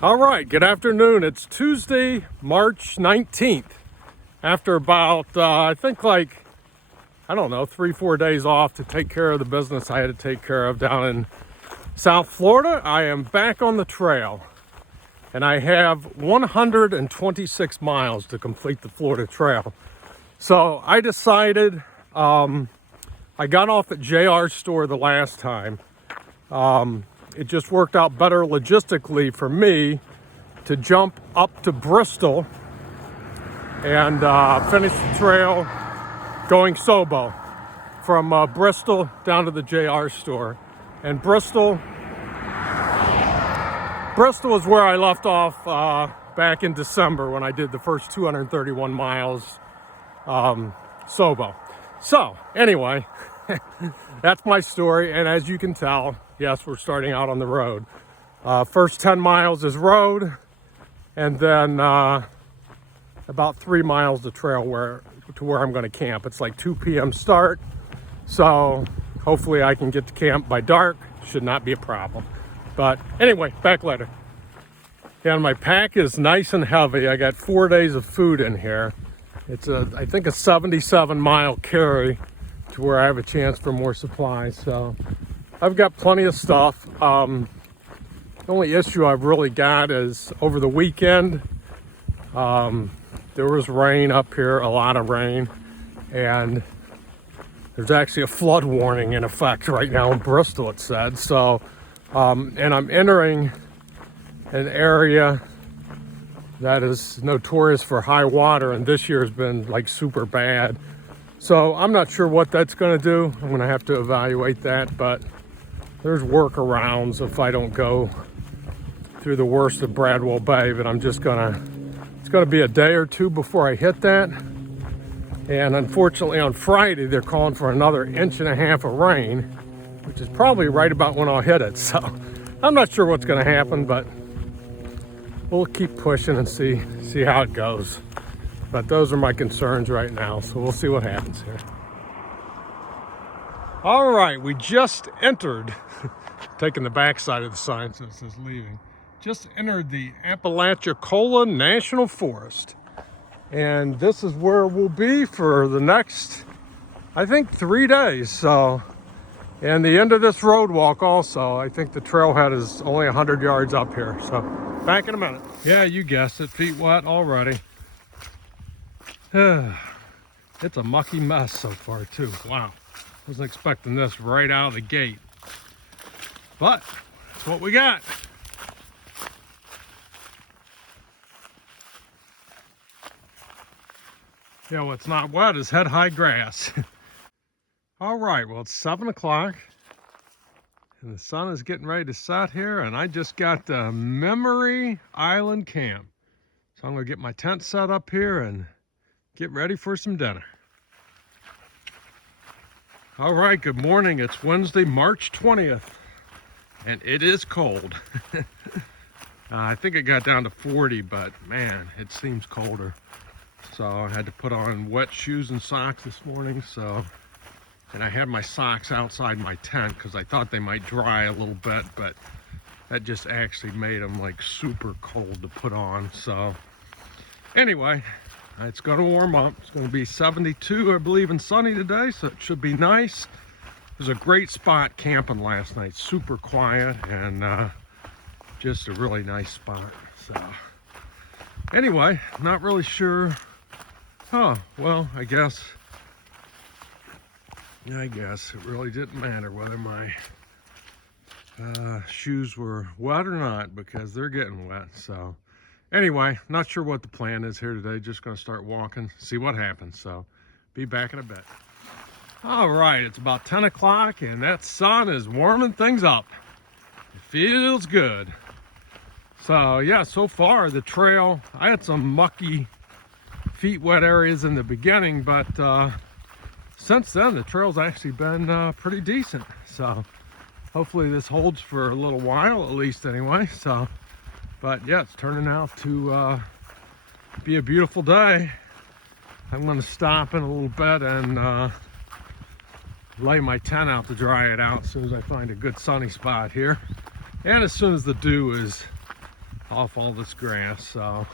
All right, good afternoon. It's Tuesday, March 19th. After about, I think like, I don't know, 3-4 days off to take care of the business I had to take care of down in South Florida, I am back on the trail. And I have 126 miles to complete the Florida Trail. So I decided, I got off at JR's store the last time. It just worked out better logistically for me to jump up to Bristol and finish the trail going Sobo from Bristol down to the JR store. And Bristol is where I left off back in December when I did the first 231 miles Sobo. So anyway, that's my story. And as you can tell, yes, we're starting out on the road. First 10 miles is road, and then about 3 miles the trail to where I'm going to camp. It's like 2 p.m. start, so hopefully I can get to camp by dark. Should not be a problem. But anyway, back later. And my pack is nice and heavy. I got 4 days of food in here. It's I think a 77-mile carry to where I have a chance for more supplies. So I've got plenty of stuff. The only issue I've really got is over the weekend, there was rain up here, a lot of rain, and there's actually a flood warning in effect right now in Bristol, it said. So, and I'm entering an area that is notorious for high water, and this year has been like super bad. So I'm not sure what that's going to do. I'm going to have to evaluate that, but there's workarounds if I don't go through the worst of Bradwell Bay, but it's gonna be a day or two before I hit that. And unfortunately on Friday, they're calling for another 1.5 inches of rain, which is probably right about when I'll hit it. So I'm not sure what's gonna happen, but we'll keep pushing and see how it goes. But those are my concerns right now, so we'll see what happens here. All right, we just entered, taking the back side of the sign so it says leaving. Just entered the Apalachicola National Forest. And this is where we'll be for the next, I think, 3 days. So, and the end of this road walk also, I think the trailhead is only 100 yards up here. So, back in a minute. Yeah, you guessed it, feet wet already. It's a mucky mess so far too. Wow, wasn't expecting this right out of the gate. But, that's what we got. Yeah, what's not wet is head-high grass. All right, well, it's 7 o'clock, and the sun is getting ready to set here, and I just got the Memory Island camp. So I'm going to get my tent set up here and get ready for some dinner. All right, good morning. It's Wednesday, March 20th, and it is cold. I think it got down to 40, but man, it seems colder. So I had to put on wet shoes and socks this morning. And I had my socks outside my tent because I thought they might dry a little bit, but that just actually made them like super cold to put on. So anyway, it's going to warm up. It's going to be 72, I believe, and sunny today, so it should be nice. There's a great spot camping last night, super quiet, and just a really nice spot. So anyway, not really sure. Well, I guess it really didn't matter whether my shoes were wet or not, because they're getting wet. So anyway, not sure what the plan is here today. Just going to start walking, see what happens. So be back in a bit. All right, it's about 10 o'clock, and that sun is warming things up. It feels good. So yeah, so far the trail, I had some mucky feet wet areas in the beginning, but since then the trail's actually been pretty decent. So hopefully this holds for a little while, at least anyway. So, but yeah, it's turning out to be a beautiful day. I'm going to stop in a little bit and lay my tent out to dry it out as soon as I find a good sunny spot here, and as soon as the dew is off all this grass. So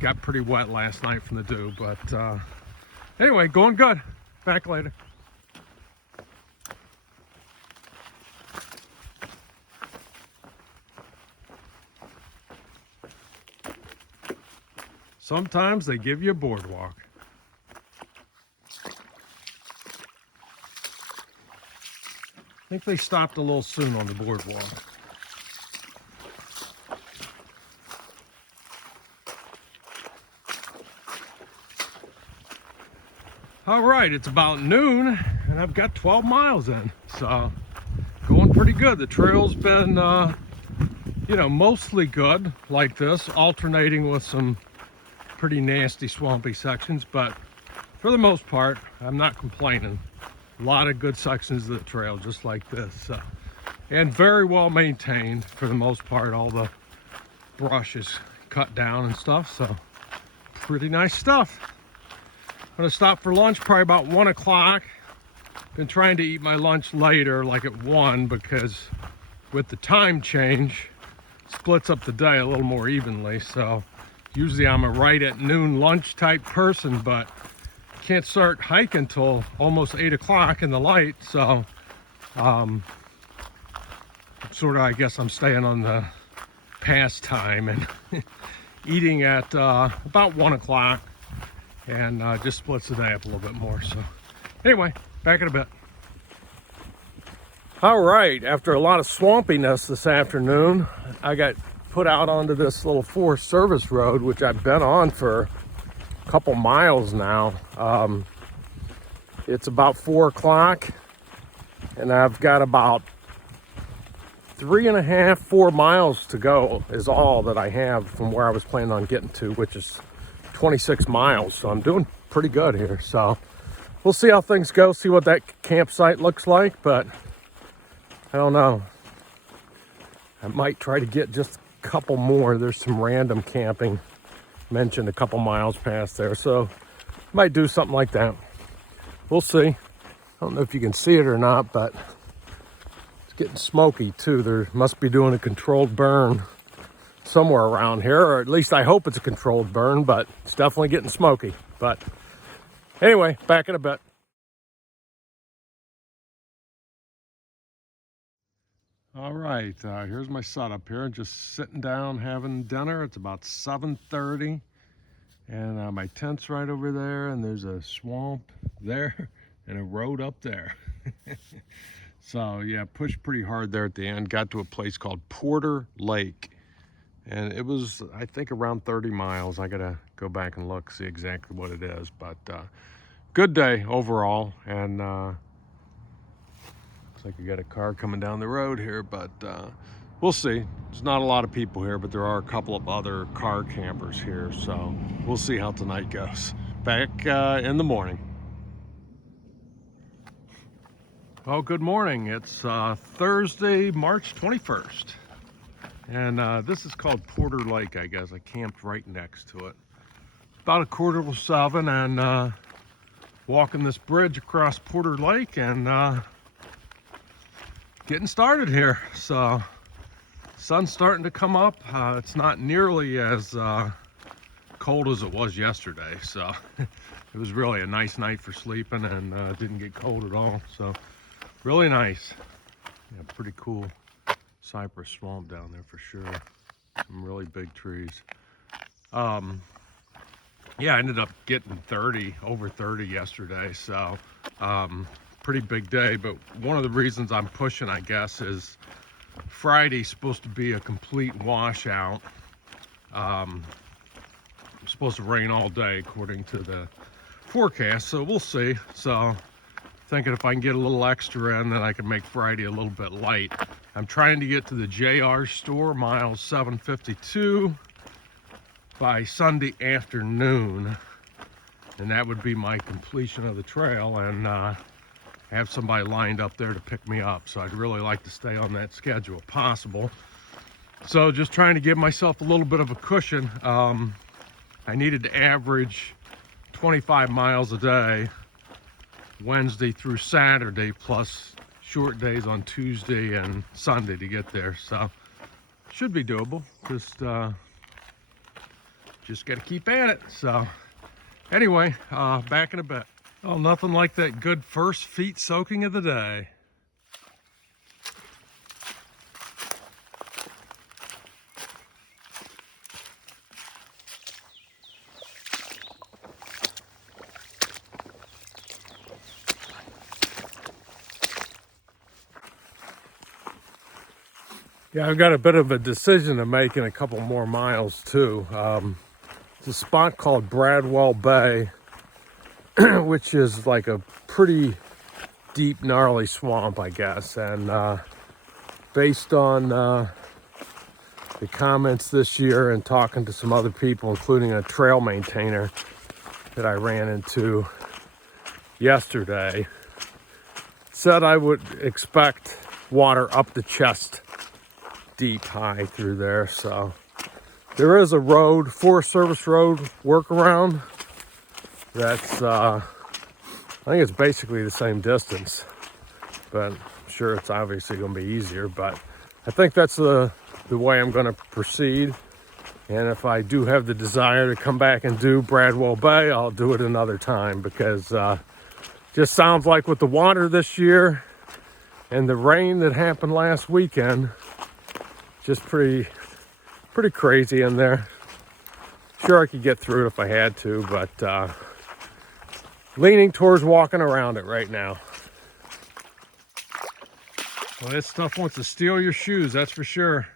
got pretty wet last night from the dew, but anyway, going good. Back later. Sometimes they give you a boardwalk. I think they stopped a little soon on the boardwalk. All right, it's about noon and I've got 12 miles in, so going pretty good. The trail's been, you know, mostly good like this, alternating with some pretty nasty swampy sections, but for the most part, I'm not complaining. A lot of good sections of the trail just like this, and very well maintained for the most part. All the brush is cut down and stuff, so pretty nice stuff. I'm gonna stop for lunch probably about 1 o'clock. Been trying to eat my lunch later, like at 1, because with the time change, splits up the day a little more evenly. So usually I'm a right at noon lunch type person, but can't start hiking till almost 8 o'clock in the light. So sort of, I guess I'm staying on the past time and eating at about 1 o'clock. And just splits the day up a little bit more. So anyway, back in a bit. All right, after a lot of swampiness this afternoon, I got put out onto this little Forest Service road, which I've been on for a couple miles now. It's about 4 o'clock and I've got about 3.5, 4 miles to go is all that I have from where I was planning on getting to, which is 26 miles. So I'm doing pretty good here. So we'll see how things go, see what that campsite looks like, but I don't know. I might try to get just a couple more. There's some random camping mentioned a couple miles past there, so might do something like that. We'll see. I don't know if you can see it or not, but it's getting smoky too. There must be doing a controlled burn somewhere around here, or at least I hope it's a controlled burn, but it's definitely getting smoky. But anyway, back in a bit. All right, here's my setup here. Just sitting down having dinner. It's about 7:30, and my tent's right over there, and there's a swamp there and a road up there. So yeah, pushed pretty hard there at the end. Got to a place called Porter Lake. And it was, I think, around 30 miles. I gotta go back and look, see exactly what it is. But good day overall. And looks like we got a car coming down the road here, but we'll see. There's not a lot of people here, but there are a couple of other car campers here. So we'll see how tonight goes. Back in the morning. Oh, good morning. It's Thursday, March 21st. And this is called Porter Lake, I guess. I camped right next to it. About 6:45, and walking this bridge across Porter Lake and getting started here. So sun's starting to come up. It's not nearly as cold as it was yesterday. So it was really a nice night for sleeping, and didn't get cold at all. So really nice. Yeah, pretty cool. Cypress swamp down there for sure. Some really big trees. Yeah, I ended up getting over 30 yesterday, so pretty big day. But one of the reasons I'm pushing, I guess, is Friday's supposed to be a complete washout. It's supposed to rain all day according to the forecast, so we'll see. So thinking if I can get a little extra in, then I can make Friday a little bit light. I'm trying to get to the JR store, miles 752, by Sunday afternoon, and that would be my completion of the trail, and have somebody lined up there to pick me up. So I'd really like to stay on that schedule if possible. So just trying to give myself a little bit of a cushion. I needed to average 25 miles a day, Wednesday through Saturday, plus short days on Tuesday and Sunday to get there. So should be doable. just got to keep at it. So anyway, back in a bit. Oh, nothing like that good first feet soaking of the day. Yeah, I've got a bit of a decision to make in a couple more miles too. It's a spot called Bradwell Bay, which is like a pretty deep, gnarly swamp, I guess. And based on the comments this year and talking to some other people, including a trail maintainer that I ran into yesterday, said I would expect water up to chest deep high through there. So there is a road, Forest Service road workaround that's I think it's basically the same distance, but I'm sure it's obviously going to be easier. But I think that's the way I'm going to proceed. And if I do have the desire to come back and do Bradwell Bay, I'll do it another time, because just sounds like with the water this year and the rain that happened last weekend, just pretty crazy in there. Sure, I could get through it if I had to, but leaning towards walking around it right now. Well, this stuff wants to steal your shoes, that's for sure.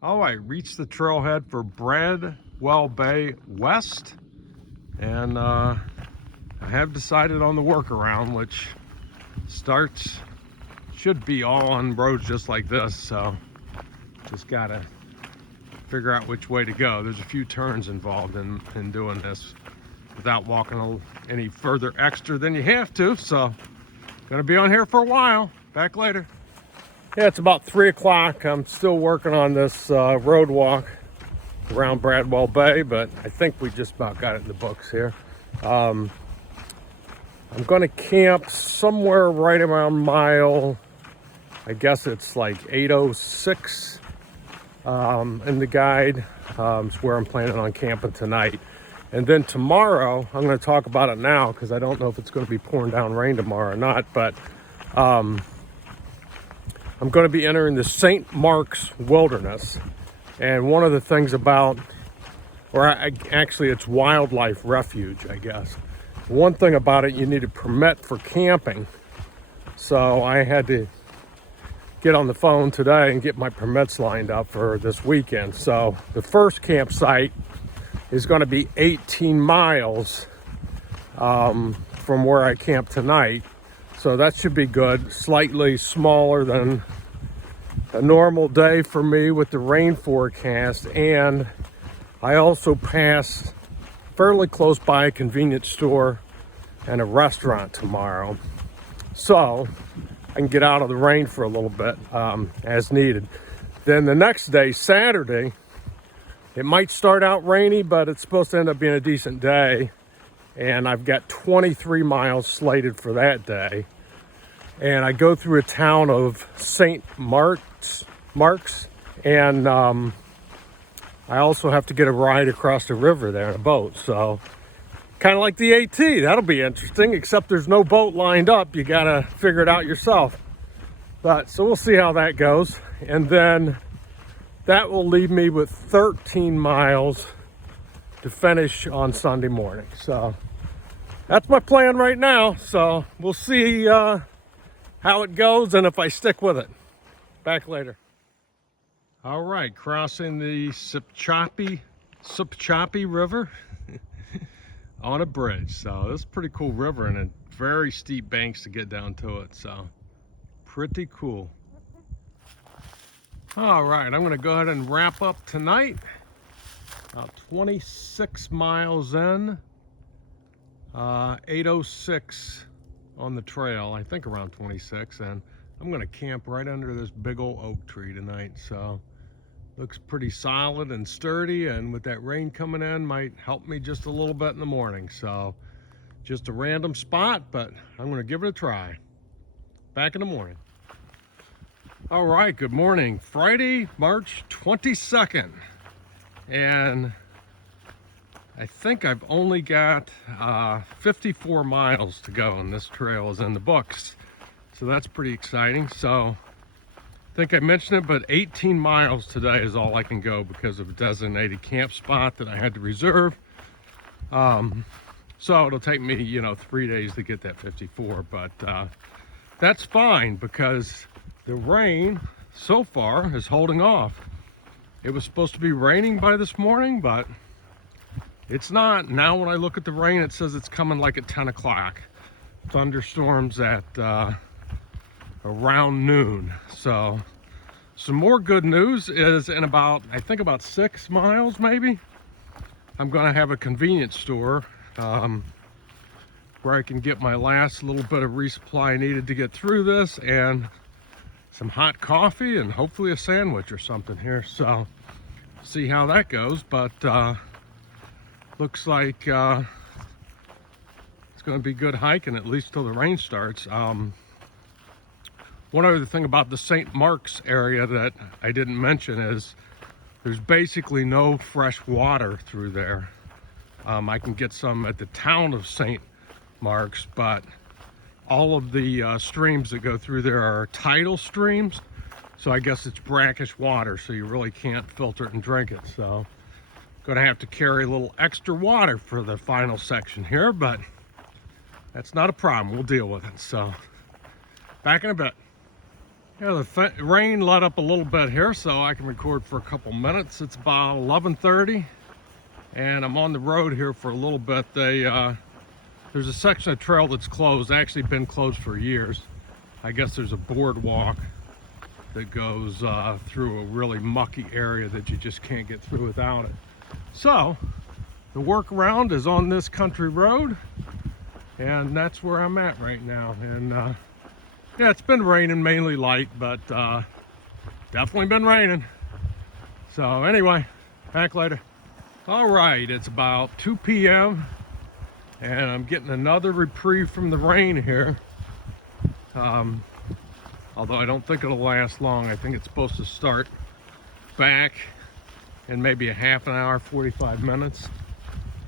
Oh, I reached the trailhead for Bradwell Bay West, and I have decided on the workaround, which should be all on roads just like this, so just gotta figure out which way to go. There's a few turns involved in doing this without walking any further extra than you have to. So gonna be on here for a while. Back later. Yeah, it's about 3 o'clock. I'm still working on this road walk around Bradwell Bay, but I think we just about got it in the books here. I'm gonna camp somewhere right around mile, I guess it's like 806 in the guide. It's where I'm planning on camping tonight. And then tomorrow, I'm going to talk about it now because I don't know if it's going to be pouring down rain tomorrow or not, but I'm going to be entering the St. Mark's Wilderness. And one of the things about, actually it's wildlife refuge, I guess. One thing about it, you need a permit for camping. So I had to get on the phone today and get my permits lined up for this weekend. So the first campsite is going to be 18 miles from where I camp tonight. So that should be good. Slightly smaller than a normal day for me with the rain forecast. And I also passed fairly close by a convenience store and a restaurant tomorrow. So I can get out of the rain for a little bit as needed. Then the next day, Saturday, it might start out rainy, but it's supposed to end up being a decent day. And I've got 23 miles slated for that day. And I go through a town of St. Mark's, and I also have to get a ride across the river there in a boat. So kind of like the AT, that'll be interesting, except there's no boat lined up. You gotta figure it out yourself. But so we'll see how that goes. And then that will leave me with 13 miles to finish on Sunday morning. So that's my plan right now. So we'll see how it goes and if I stick with it. Back later. All right, crossing the Sipchapi River on a bridge. So this is a pretty cool river and a very steep banks to get down to it. So pretty cool. All right, I'm gonna go ahead and wrap up tonight. About 26 miles in, 806 on the trail, I think around 26, and I'm gonna camp right under this big old oak tree tonight. So looks pretty solid and sturdy, and with that rain coming in might help me just a little bit in the morning. So just a random spot, but I'm gonna give it a try. Back in the morning. All right, good morning. Friday, March 22nd. And I think I've only got 54 miles to go, and this trail is in the books. So that's pretty exciting. So I think I mentioned it, but 18 miles today is all I can go because of a designated camp spot that I had to reserve. So it'll take me, 3 days to get that 54, but that's fine because the rain so far is holding off. It was supposed to be raining by this morning, but it's not. Now when I look at the rain, it says it's coming like at 10 o'clock. Thunderstorms at around noon. So some more good news is in I think about 6 miles maybe, I'm gonna have a convenience store where I can get my last little bit of resupply needed to get through this, and some hot coffee and hopefully a sandwich or something here. So see how that goes, but looks like it's going to be good hiking at least till the rain starts. One other thing about the St. Mark's area that I didn't mention is there's basically no fresh water through there. I can get some at the town of St. Mark's, but all of the streams that go through there are tidal streams, so I guess it's brackish water, so you really can't filter it and drink it. So gonna have to carry a little extra water for the final section here, but that's not a problem. We'll deal with it. So back in a bit. Yeah, the rain let up a little bit here, so I can record for a couple minutes. It's about 11:30, and I'm on the road here for a little bit. There's a section of trail that's closed, actually been closed for years. I guess there's a boardwalk that goes through a really mucky area that you just can't get through without it. So the workaround is on this country road, and that's where I'm at right now. And yeah, it's been raining, mainly light, but definitely been raining. So anyway, back later. All right, it's about 2 p.m. and I'm getting another reprieve from the rain here. Although I don't think it'll last long. I think it's supposed to start back in maybe a half an hour, 45 minutes.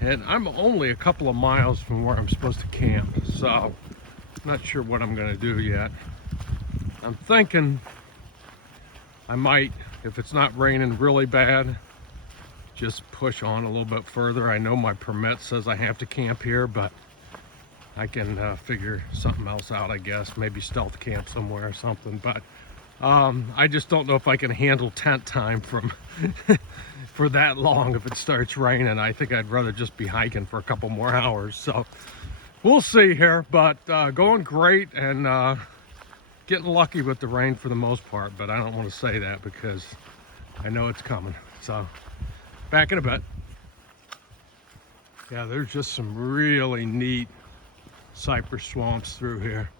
And I'm only a couple of miles from where I'm supposed to camp, so I'm not sure what I'm gonna do yet. I'm thinking I might, if it's not raining really bad, just push on a little bit further. I know my permit says I have to camp here, but I can figure something else out, I guess. Maybe stealth camp somewhere or something. But I just don't know if I can handle tent time from for that long if it starts raining. I think I'd rather just be hiking for a couple more hours. So we'll see here, but going great, and getting lucky with the rain for the most part. But I don't want to say that because I know it's coming. So back in a bit. Yeah, there's just some really neat cypress swamps through here.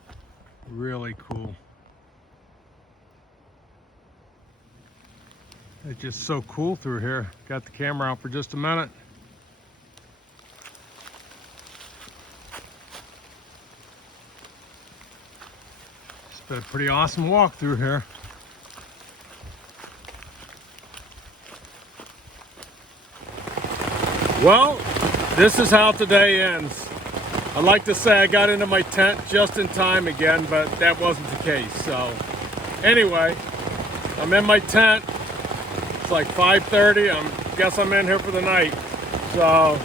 Really cool. It's just so cool through here. Got the camera out for just a minute. It's been a pretty awesome walk through here. Well, this is how today ends. I'd like to say I got into my tent just in time again, but that wasn't the case. So anyway, I'm in my tent. It's like 5:30. Guess I'm in here for the night. So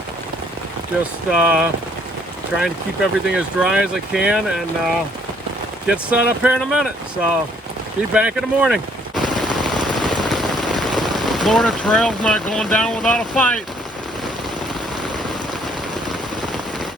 just trying to keep everything as dry as I can, and get set up here in a minute. So be back in the morning. Florida Trail's not going down without a fight.